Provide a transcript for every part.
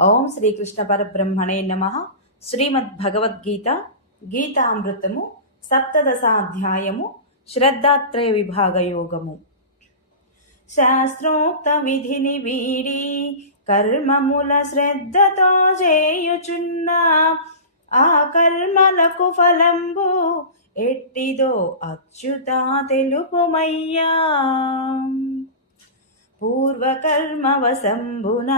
ఓం శ్రీకృష్ణ పరబ్రహ్మణే నమ. శ్రీమద్ భగవద్గీత గీతామృతము సప్తదశాధ్యాయము శ్రద్ధాత్రయ విభాగ యోగము శాస్త్రోక్త విధిని వీడి కర్మముల శ్రద్ధతో చేయుచున్న ఆ కర్మలకు ఫలంబు ఎట్టిదో అచ్యుత తెలుపుమయ్యా. పూర్వకర్మవశంబున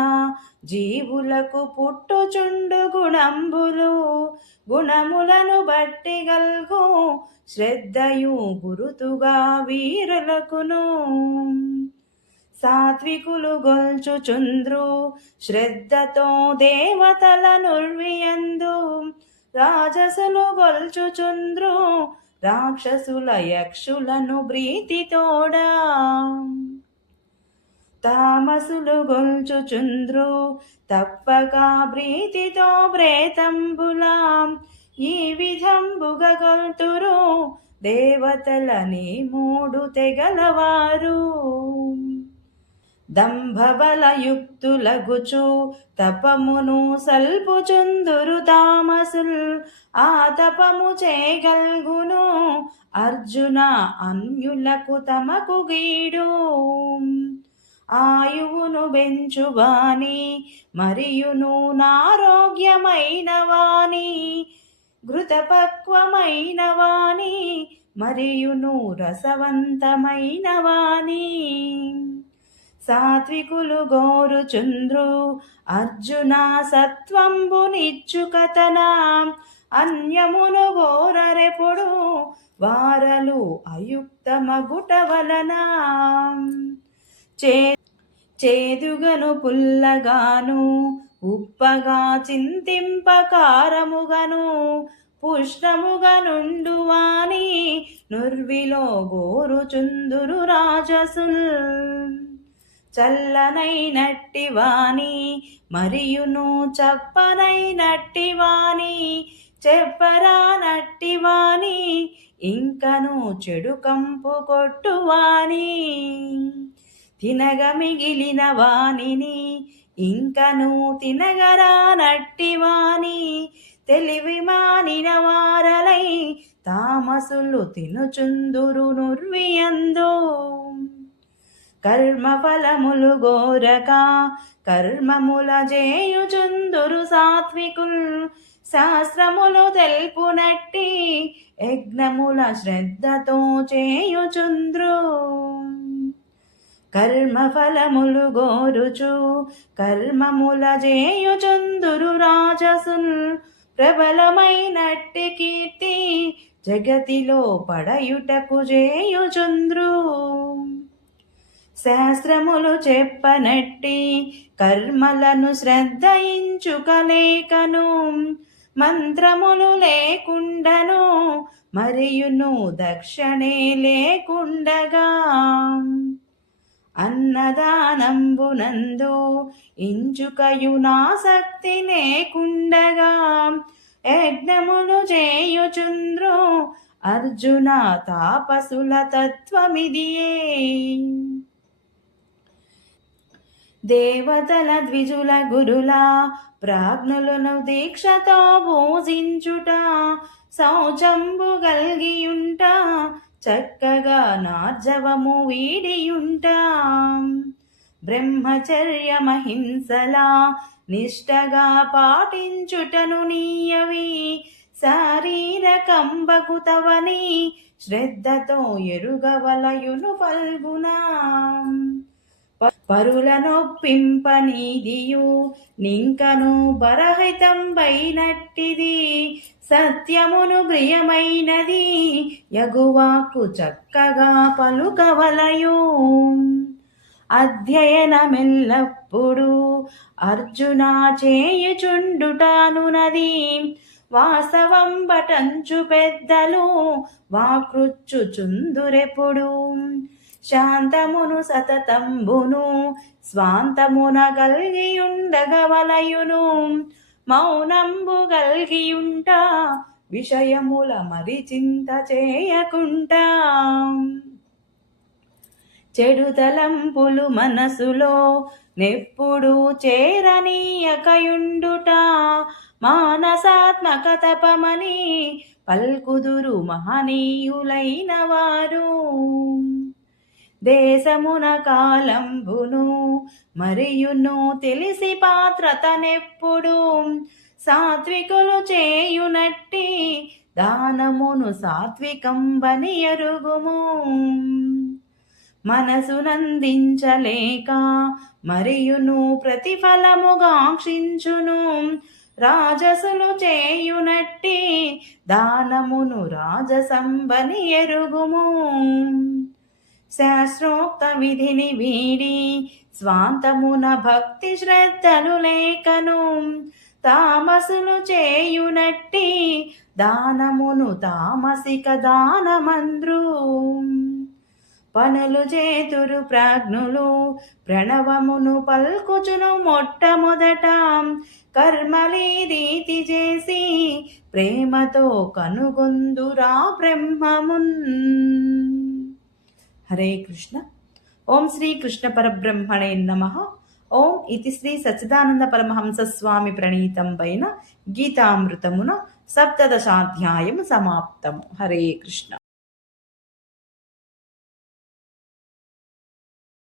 జీవులకు పుట్టుచుండు గుణంబులు గుణములను బట్టి గల్గు శ్రద్ధయు గురుతుగా వీరులకును. సాత్వికులు గొల్చుచుంద్రు శ్రద్ధతో దేవతల నుర్వియందు. రాజసులు గొల్చుచుంద్రు రాక్షసుల యక్షులను ప్రీతితోడా. తామసులు గొల్చుచుంద్రు. తప్పక ప్రీతితో ప్రేతంబులాం. ఈ విధంబుగ గొల్తురు. దేవతలని మూడు తెగలవారు. దంభబలయుక్తులగుచు తపమును సల్పుచుందురు తామసుల్. ఆ తపము చేయగల్గును అర్జున అన్యులకు తమకు గీడు. ఆయువును పెంచువాని మరియును నారోగ్యమైన వాణి ఘృతపక్వమైన వాణి మరియును రసవంతమైన వాణి సాత్వికులు గోరుచుంద్రు అర్జున సత్వంబునిచ్చు కథన అన్యమును గోరరెపుడు వారలు అయుక్తమగుట వలన. చే చేదుగను పుల్లగాను ఉప్పగా చింతింపకారముగను పుష్టముగా నుండువాని నుర్విలో గోరుచుందురు రాజసుల్. చల్లనైనట్టి వాణి మరియును చప్పనైనట్టి వాణి చెప్పరానట్టి వాణి ఇంకను చెడు కంపు కొట్టువాని తినగ మిగిలిన వాణిని ఇంకను తినగరానట్టి వాణి తెలివి మానిన వారలై తామసులు తినుచుందురు నుర్వియందు కర్మఫలములు గోరక కర్మముల చేయుచుందురు సాత్వికుల్. శాస్త్రములు తెలుపునట్టి యజ్ఞముల శ్రద్ధతో చేయుచుంద్రు. కర్మఫలములు గోరుచు కర్మముల చేయుచుందురు రాజసుల్ ప్రబలమైనట్టి కీర్తి జగతిలో పడయుటకు చేయుచుంద్రు శాస్త్రములు చెప్పనట్టి కర్మలను శ్రద్ధయించుకలేకను మంత్రములు లేకుండను మరియును దక్షిణే లేకుండగా. అన్నదానంబునందు ఇంచుకయునాసక్తి నేకుండగా యజ్ఞములు చేయుచుంద్రు అర్జున తాపసుల తత్వమిదియే. దేవతల ద్విజుల గురుల ప్రాజ్ఞులను దీక్షతో పూజించుట శౌచంబు గల్గియుంట చక్కగా నార్జవము వీడియుంటాం. బ్రహ్మచర్యమహింసలా నిష్టగా పాటించుటను నీయవి. శారీరకంబకుతవని శ్రద్ధతో ఎరుగవలయును ఫల్గునా. పరుల నొప్పింపనీదియు నింకను బరహితంబైనట్టిది సత్యమును ప్రియమైనది యగువాకు చక్కగా పలుకవలయు. అధ్యయనమెల్లప్పుడు అర్జున చేయుచుండుటానునది వాస్తవం బటంచు పెద్దలు వాకృచ్చుచుందురెప్పుడు. శాంతమును సతతంబును స్వాంతమున గల్గియుండగవలయును మౌనంబు గల్గియుంట విషయముల మరి చింత చేయకుంటా. చెడు తలంపులు మనసులో నెప్పుడు చేరనీయకయుండుట. మానసాత్మక తపమని పల్కుదురు మహనీయులైన వారు. దేశమున కాలంబును మరియును తెలిసి పాత్రతనెప్పుడు సాత్వికులు చేయునట్టి దానమును సాత్వికంబని ఎరుగుము. మనసునందించలేక మరియును ప్రతిఫలముగాంక్షించును. రాజసులు చేయునట్టి దానమును రాజసంబని ఎరుగుము. శాస్త్రోక్త విధిని వీడి స్వాంతమున భక్తి శ్రద్ధలు లేకను. తామసులు చేయునట్టి దానమును తామసిక దానమంద్రు. పనులు చేతురు ప్రాజ్ఞులు ప్రణవమును పల్కుచును మొట్టమొదట. కర్మలీ రీతి చేసి ప్రేమతో కనుగొందురా బ్రహ్మమున్. హరే కృష్ణ. ఓం శ్రీ కృష్ణ పరబ్రహ్మణే నమ. ఓం ఇది శ్రీ సచ్చిదానంద పరమహంస స్వామి ప్రణీతం పైన గీతామృతమున సప్తదశాధ్యాయం సమాప్తము. హరే కృష్ణ.